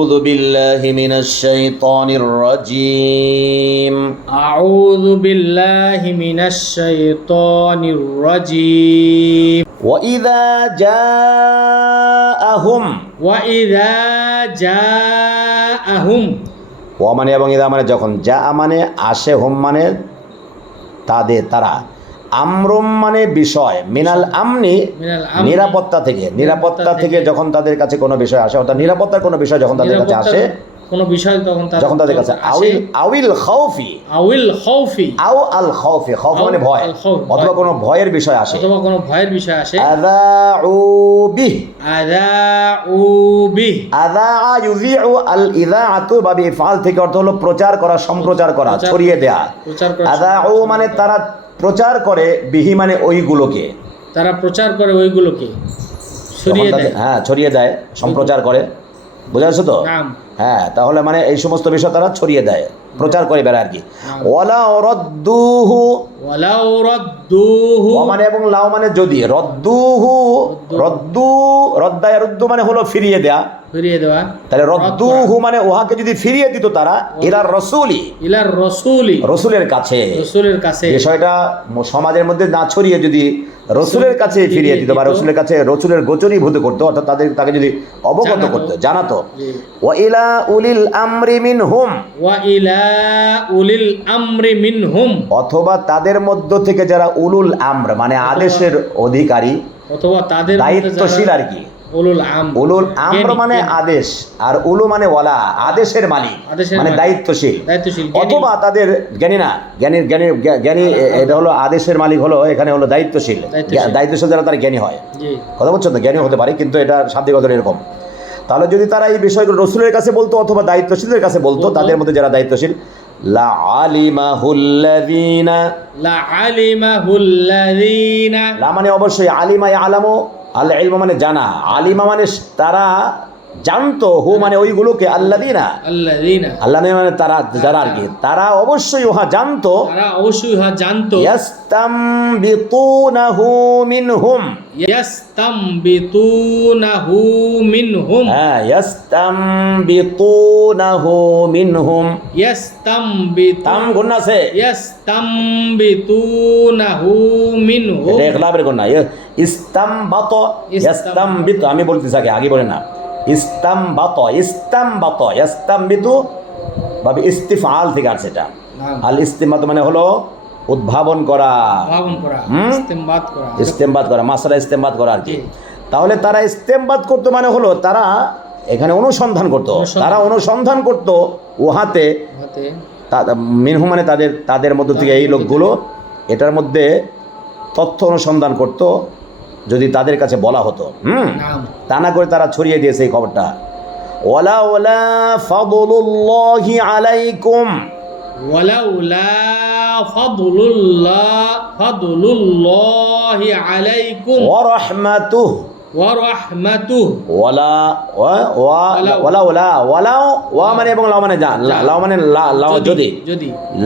أعوذ بالله من الشيطان الرجيم أعوذ بالله من الشيطان الرجيم وإذا جاءهم وإذا جاءهم ওয়া মানে এবং ইদা মানে যখন যা মানে আসে, হুম মানে তারা, আমরুম মানে বিষয়, মিনাল আমনি নিরাপত্তা থেকে যখন তাদের কাছে কোনো বিষয় আসে, অর্থাৎ নিরাপত্তার কোনো বিষয় যখন তাদের কাছে আসে, কোনো বিষয় যখন তাদের কাছে আউল খাউফি আও আল খাউফি, খাউফ মানে ভয়, অথবা কোনো ভয়ের বিষয় আসে, আযাউ বিহ আযা ইউযিউ আল ইযাআতু বা বিফআল থেকে অর্থ হলো প্রচার করা, সম্প্রচার করা, ছড়িয়ে দেয়া। আযাউ মানে তারা প্রচার করে, বিহি মানে ওইগুলোকে, ছড়িয়ে দেয়, সম্প্রচার করে, বুঝা যাচ্ছে তো? হ্যাঁ, তাহলে মানে এই সমস্ত বিষয় তারা ছড়িয়ে দেয়, প্রচার করে বেড়ায় আর কি। ওয়ালাউ রাদ্দুহু মানে এবং লাউ মানে যদি, রদ্দা ইয়ারুদ্দু মানে হলো ফিরিয়ে দেয়া, তাহলে রদ্দুহু মানে উহাকে যদি ফিরিয়ে দিত তারা ইলার রসুলের কাছে, বিষয়টা সমাজের মধ্যে না ছড়িয়ে যদি রসুলের কাছে ফিরিয়ে দিত বা রসুলের কাছে রসুলের গোচরীভূত করতো, অর্থাৎ তাকে যদি অবগত করতো, জানাতো। ওয়া ইলা উলিল আমরি মিনহুম অথবা তাদের মধ্য থেকে যারা উলুল আমর মানে আদেশের অধিকারী, অথবা তাদের দায়িত্বশীল আর কি। উলুল আমর মানে আদেশ, আর উলু মানে ওয়ালা, আদেশের মালিক মানে দায়িত্বশীল, অথবা তাদের জ্ঞানী এটা হলো আদেশের মালিক, হলো এখানে হলো দায়িত্বশীল যারা তারা জ্ঞানী হয়, কথা বলছো তো? জ্ঞানী হতে পারে, কিন্তু এটা শাব্দিকগত এরকম। তাহলে যদি তারা এই বিষয়গুলো রসুলের কাছে বলতো অথবা দায়িত্বশীলদের কাছে বলতো, তাদের মধ্যে যারা দায়িত্বশীল, লা মানে অবশ্যই, আলিমা ইয়ালামু, আল ইলম মানে জানা, আলিমা মানে তারা জানতো, হু মানে ওইগুলোকে, আল্লাযীনা মানে তারা, যারা আর কি, তারা অবশ্যই উহা জানতো, ইয়াস্তামবিতুনাহু মিনহুম হ্যাঁ, ইয়াস্তামবিতুনাহু মিনহুম, তাম গুণ আছে, এটা ইখলাবের গুণ না, ইস্তামবিত, আমি বলতেছি আগে বলে না, ইস্তামবিতু ভাবে ইস্তিফআল থেকে আছে এটা। আল ইস্তিমাত মানে হলো উদ্ভাবন করা, ইস্তেমবাদ করা, মাসলা ইস্তেমবাদ করা আর কি। তাহলে তারা ইস্তেমবাদ করতো মানে হলো তারা এখানে অনুসন্ধান করতো, উহাতে মিনহু মানে তাদের মধ্য থেকে এই লোকগুলো এটার মধ্যে তথ্য অনুসন্ধান করতো, যদি তাদের কাছে বলা হতো। তা না করে তারা ছড়িয়ে দিয়েছে এই খবরটা। ওয়ালাউলা ফাদলুল্লাহি আলাইকুম ওয়া রাহমাতুহু ওয়া মানে এবং লাউ মানে লাউ মানে যদি,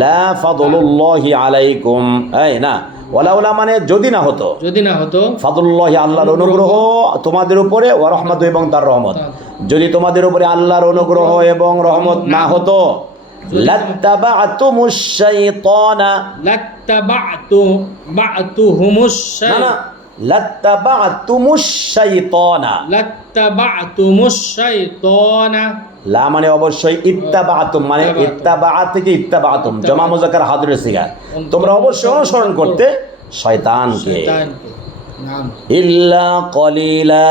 লা ফাদলুল্লাহি আলাইকুম, এই না, ওয়ালাউলা মানে যদি না হতো, ফাদলুল্লাহি আল্লাহর অনুগ্রহ তোমাদের উপরে, ওয়া রাহমাতুহু এবং তার রহমত, যদি তোমাদের উপরে আল্লাহর অনুগ্রহ এবং রহমত না হতো, লাত্তাবা'তুমুশ শাইতানা, লা মানে অবশ্যই, ইত্তাবা'তুম মানে ইত্তাবা থেকে ইত্তাবা'তুম, জমা মুযাক্কার হাদিরের সিগা, তোমরা অবশ্যই অনুসরণ করতে শয়তানকে। ইল্লা কলিলা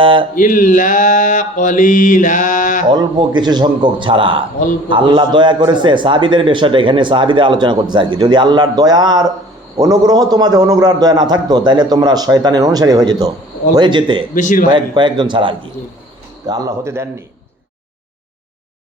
অল্প কিছু সংখ্যক ছাড়া। আল্লাহ দয়া করেছে, সাহাবীদের বিষয়টা এখানে সাহাবীদের আলোচনা করতে চাই। যদি আল্লাহর দয়ার অনুগ্রহ তোমাদের অনুগ্রহের দয়া না থাকতো, তাহলে তোমরা শয়তানের অনুসারী হয়ে যেতে কয়েকজন ছাড়া আর কি, আল্লাহ হতে দেননি।